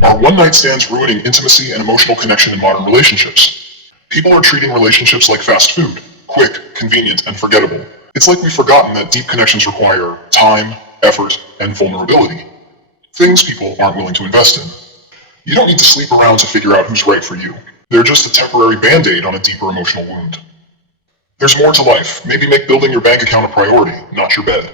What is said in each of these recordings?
Are one-night stands ruining intimacy and emotional connection in modern relationships? People are treating relationships like fast food, quick, convenient, and forgettable. It's like we've forgotten that deep connections require time, effort, and vulnerability. Things people aren't willing to invest in. You don't need to sleep around to figure out who's right for you. They're just a temporary band-aid on a deeper emotional wound. There's more to life. Maybe make building your bank account a priority, not your bed.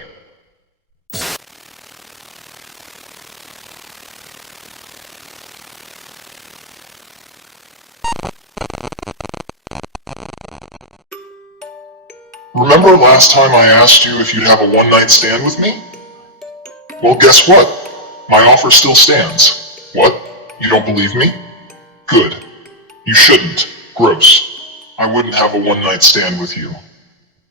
Remember last time I asked you if you'd have a one-night stand with me? Well, guess what? My offer still stands. What? You don't believe me? Good. You shouldn't. Gross. I wouldn't have a one-night stand with you.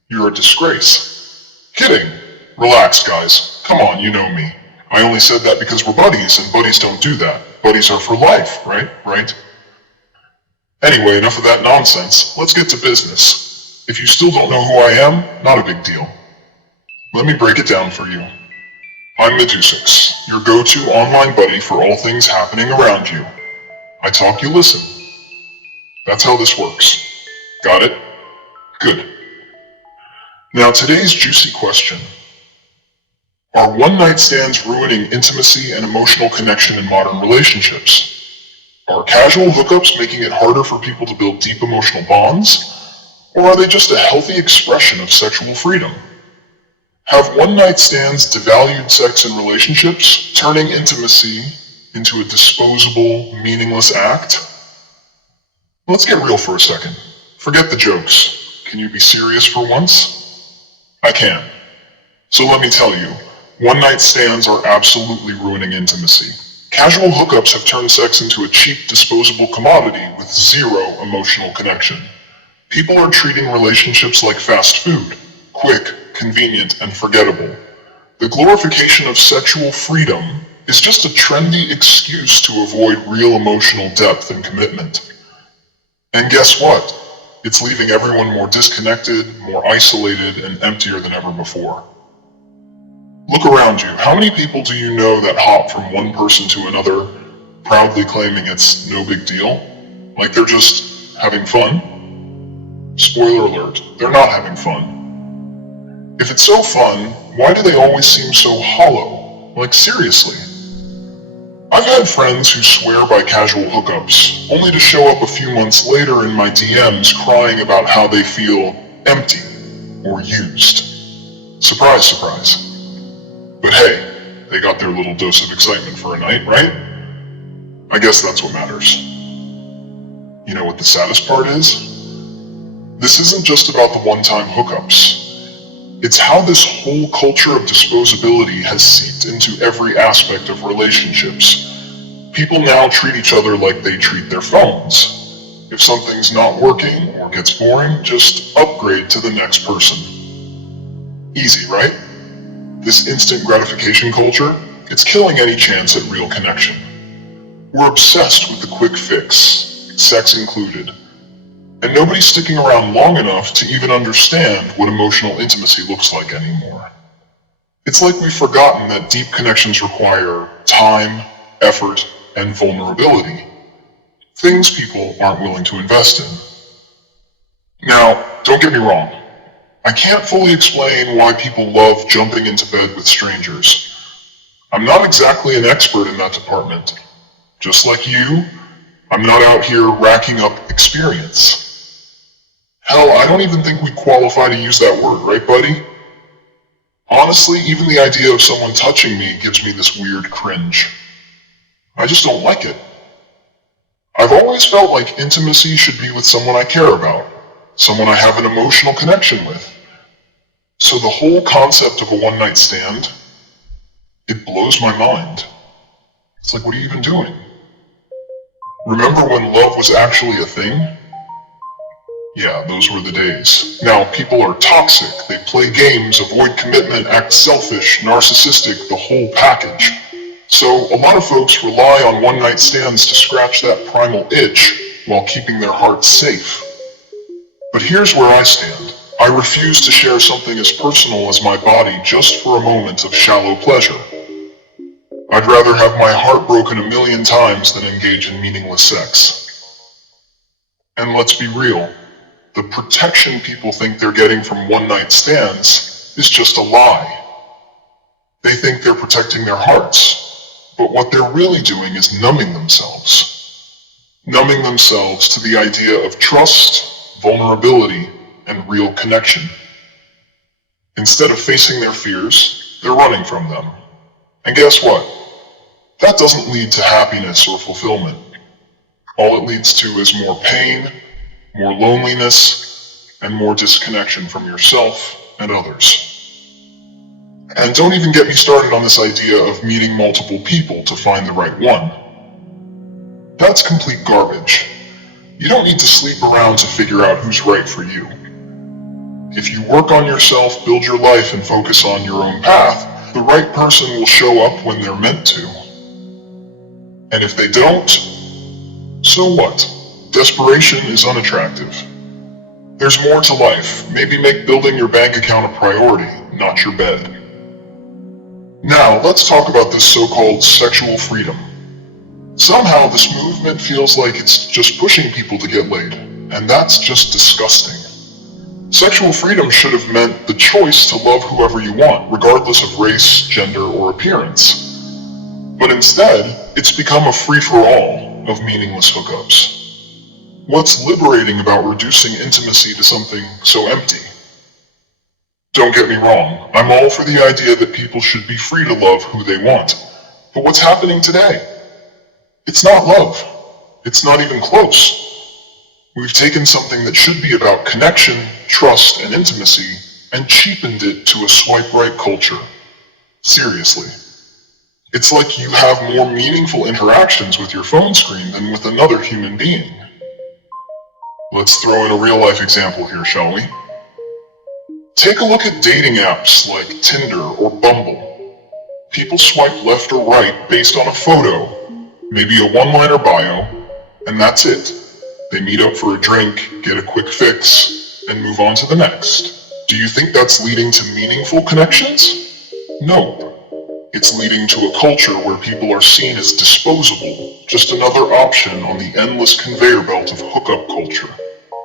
You're a disgrace. Kidding. Relax, guys. Come on, you know me. I only said that because we're buddies, and buddies don't do that. Buddies are for life, right? Right? Anyway, enough of that nonsense. Let's get to business. If you still don't know who I am, not a big deal. Let me break it down for you. I'm Medusux, your go-to online buddy for all things happening around you. I talk, you listen. That's how this works. Got it? Good. Now today's juicy question. Are one-night stands ruining intimacy and emotional connection in modern relationships? Are casual hookups making it harder for people to build deep emotional bonds? Or are they just a healthy expression of sexual freedom? Have one-night stands devalued sex and relationships, turning intimacy into a disposable, meaningless act? Let's get real for a second. Forget the jokes. Can you be serious for once? I can. So let me tell you, one-night stands are absolutely ruining intimacy. Casual hookups have turned sex into a cheap, disposable commodity with zero emotional connection. People are treating relationships like fast food, quick, convenient, and forgettable. The glorification of sexual freedom is just a trendy excuse to avoid real emotional depth and commitment. And guess what? It's leaving everyone more disconnected, more isolated, and emptier than ever before. Look around you. How many people do you know that hop from one person to another, proudly claiming it's no big deal? Like they're just having fun? Spoiler alert, they're not having fun. If it's so fun, why do they always seem so hollow? Like seriously. I've had friends who swear by casual hookups, only to show up a few months later in my DMs crying about how they feel empty or used. Surprise, surprise. But hey, they got their little dose of excitement for a night, right? I guess that's what matters. You know what the saddest part is? This isn't just about the one-time hookups. It's how this whole culture of disposability has seeped into every aspect of relationships. People now treat each other like they treat their phones. If something's not working or gets boring, just upgrade to the next person. Easy, right? This instant gratification culture, it's killing any chance at real connection. We're obsessed with the quick fix, sex included. And nobody's sticking around long enough to even understand what emotional intimacy looks like anymore. It's like we've forgotten that deep connections require time, effort, and vulnerability. Things people aren't willing to invest in. Now, don't get me wrong. I can't fully explain why people love jumping into bed with strangers. I'm not exactly an expert in that department. Just like you, I'm not out here racking up experience. Hell, I don't even think we qualify to use that word, right, buddy? Honestly, even the idea of someone touching me gives me this weird cringe. I just don't like it. I've always felt like intimacy should be with someone I care about, someone I have an emotional connection with. So the whole concept of a one-night stand, it blows my mind. It's like, what are you even doing? Remember when love was actually a thing? Yeah, those were the days. Now, people are toxic, they play games, avoid commitment, act selfish, narcissistic, the whole package. So, a lot of folks rely on one-night stands to scratch that primal itch while keeping their hearts safe. But here's where I stand. I refuse to share something as personal as my body just for a moment of shallow pleasure. I'd rather have my heart broken 1,000,000 times than engage in meaningless sex. And let's be real, the protection people think they're getting from one-night stands is just a lie. They think they're protecting their hearts, but what they're really doing is numbing themselves. Numbing themselves to the idea of trust, vulnerability, and real connection. Instead of facing their fears, they're running from them. And guess what? That doesn't lead to happiness or fulfillment. All it leads to is more pain, more loneliness, and more disconnection from yourself and others. And don't even get me started on this idea of meeting multiple people to find the right one. That's complete garbage. You don't need to sleep around to figure out who's right for you. If you work on yourself, build your life, and focus on your own path, the right person will show up when they're meant to. And if they don't, so what? Desperation is unattractive. There's more to life. Maybe make building your bank account a priority, not your bed. Now, let's talk about this so-called sexual freedom. Somehow this movement feels like it's just pushing people to get laid, and that's just disgusting. Sexual freedom should have meant the choice to love whoever you want, regardless of race, gender, or appearance. But instead, it's become a free-for-all of meaningless hookups. What's liberating about reducing intimacy to something so empty? Don't get me wrong, I'm all for the idea that people should be free to love who they want. But what's happening today? It's not love. It's not even close. We've taken something that should be about connection, trust, and intimacy, and cheapened it to a swipe-right culture. Seriously. It's like you have more meaningful interactions with your phone screen than with another human being. Let's throw in a real-life example here, shall we? Take a look at dating apps like Tinder or Bumble. People swipe left or right based on a photo, maybe a one-liner bio, and that's it. They meet up for a drink, get a quick fix, and move on to the next. Do you think that's leading to meaningful connections? No. It's leading to a culture where people are seen as disposable, just another option on the endless conveyor belt of hookup culture.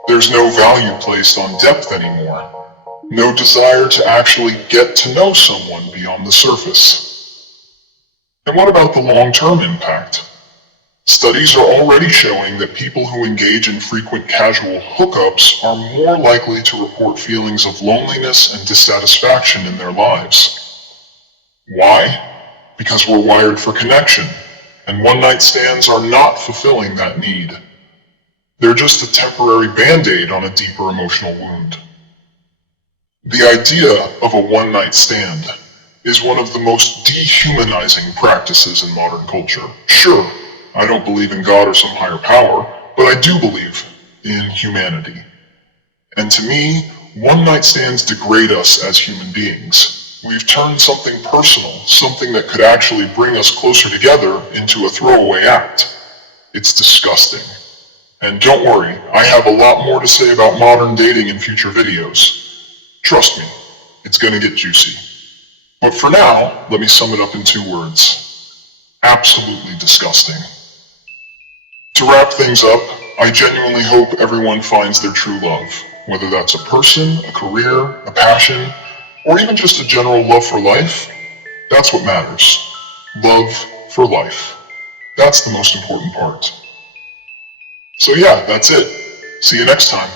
There's no value placed on depth anymore. No desire to actually get to know someone beyond the surface. And what about the long-term impact? Studies are already showing that people who engage in frequent casual hookups are more likely to report feelings of loneliness and dissatisfaction in their lives. Why? Because we're wired for connection, and one-night stands are not fulfilling that need. They're just a temporary band-aid on a deeper emotional wound. The idea of a one-night stand is one of the most dehumanizing practices in modern culture. Sure, I don't believe in God or some higher power, but I do believe in humanity. And to me, one-night stands degrade us as human beings. We've turned something personal, something that could actually bring us closer together, into a throwaway act. It's disgusting. And don't worry, I have a lot more to say about modern dating in future videos. Trust me, it's gonna get juicy. But for now, let me sum it up in 2 words. Absolutely disgusting. To wrap things up, I genuinely hope everyone finds their true love, whether that's a person, a career, a passion, or even just a general love for life. That's what matters. Love for life. That's the most important part. So yeah, that's it. See you next time.